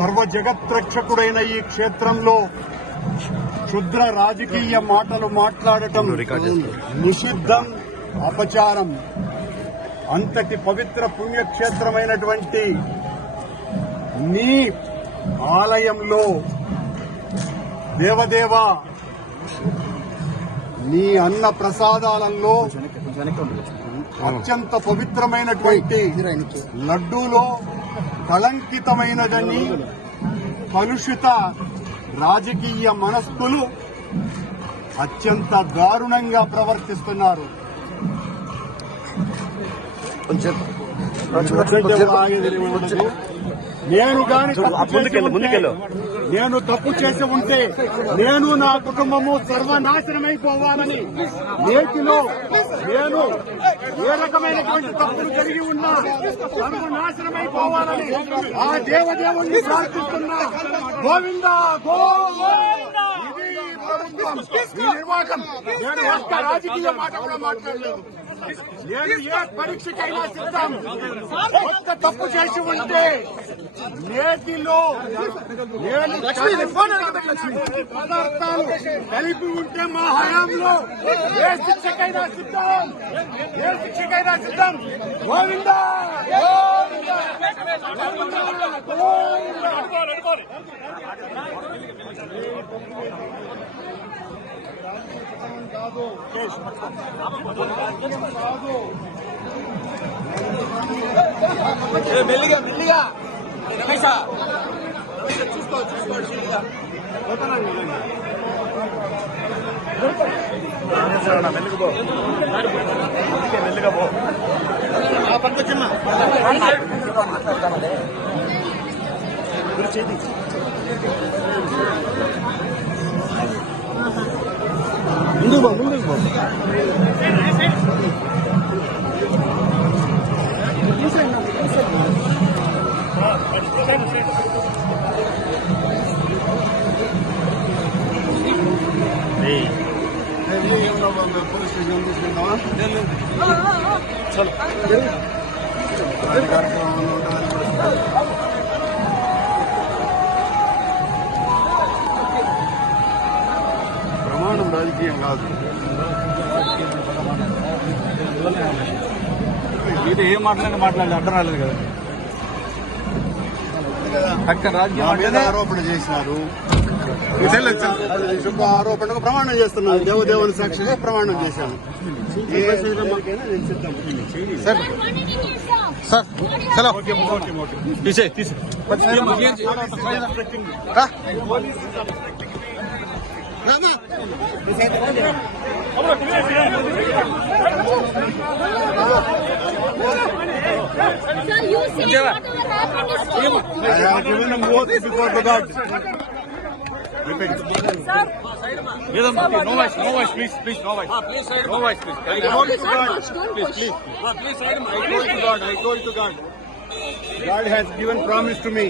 సర్వ జగత్రక్షకుడైన ఈ క్షేత్రంలో క్షుద్ర రాజకీయ మాటలు మాట్లాడటం నిషిద్ధం, అపచారం. అంతటి పవిత్ర పుణ్యక్షేత్రమైనటువంటి నీ ఆలయంలో దేవదేవ నీ అన్న ప్రసాదాలలో అత్యంత పవిత్రమైనటువంటి లడ్డూలో కళంకితమైనదని కలుషిత రాజకీయ మనస్కులు అత్యంత దారుణంగా ప్రవర్తిస్తున్నారు. నేను గాని నేను తప్పు చేసి ఉంటే నేను నా కుటుంబము సర్వనాశనమైపోవాలని, నేటిలో నేను ఏ రకమైనటువంటి తప్పులు కలిగి ఉన్నా సర్వనాశనమైపోవాలని ఆ దేవదేవుణ్ణి ప్రార్థిస్తున్నా. గోవిందా గోవిందా. ఇది ప్రభుత్వం, ఈ నిర్వాహకం. నేను ఒక్క రాజకీయ మాట కూడా మాట్లాడలేదు. నేను ఏ పరీక్షకైనా సిద్ధం. ఒక్క తప్పు చేసి ఉంటే నేటిలో నేను పదార్థాలు కలిపి ఉంటే మా హయాంలో ఏ శిక్షకైనా సిద్ధం, ఏ శిక్షకైనా సిద్ధం. గోవిందా మెల్లిగా మెల్లిగా రమేష చూసుకోండి మెల్లిగా పో పంకొచ్చమ్మా ముందుకు పో ముందుకు పో. పోలీస్ స్టేషన్ తీసుకుంటావా? ప్రమాణం రాజకీయం కాదు. ఇది ఏం మాట్లాడలేదు అర్థం రాలేదు కదా. అక్కడ రాజకీయం ఆరోపణ చేసినారు. ఆరోపణకు ప్రమాణం చేస్తున్నాను. దేవదేవుని సాక్షిగా ప్రమాణం చేశాను. సార్ సార్ చలో తీసే తీసే Sir, you say whatever happened is true. I have given an oath before the God. Sir, no voice, please, no voice. Please side. No voice, please. I told to God. don't push. Please side. I told to God. God has given promise to me.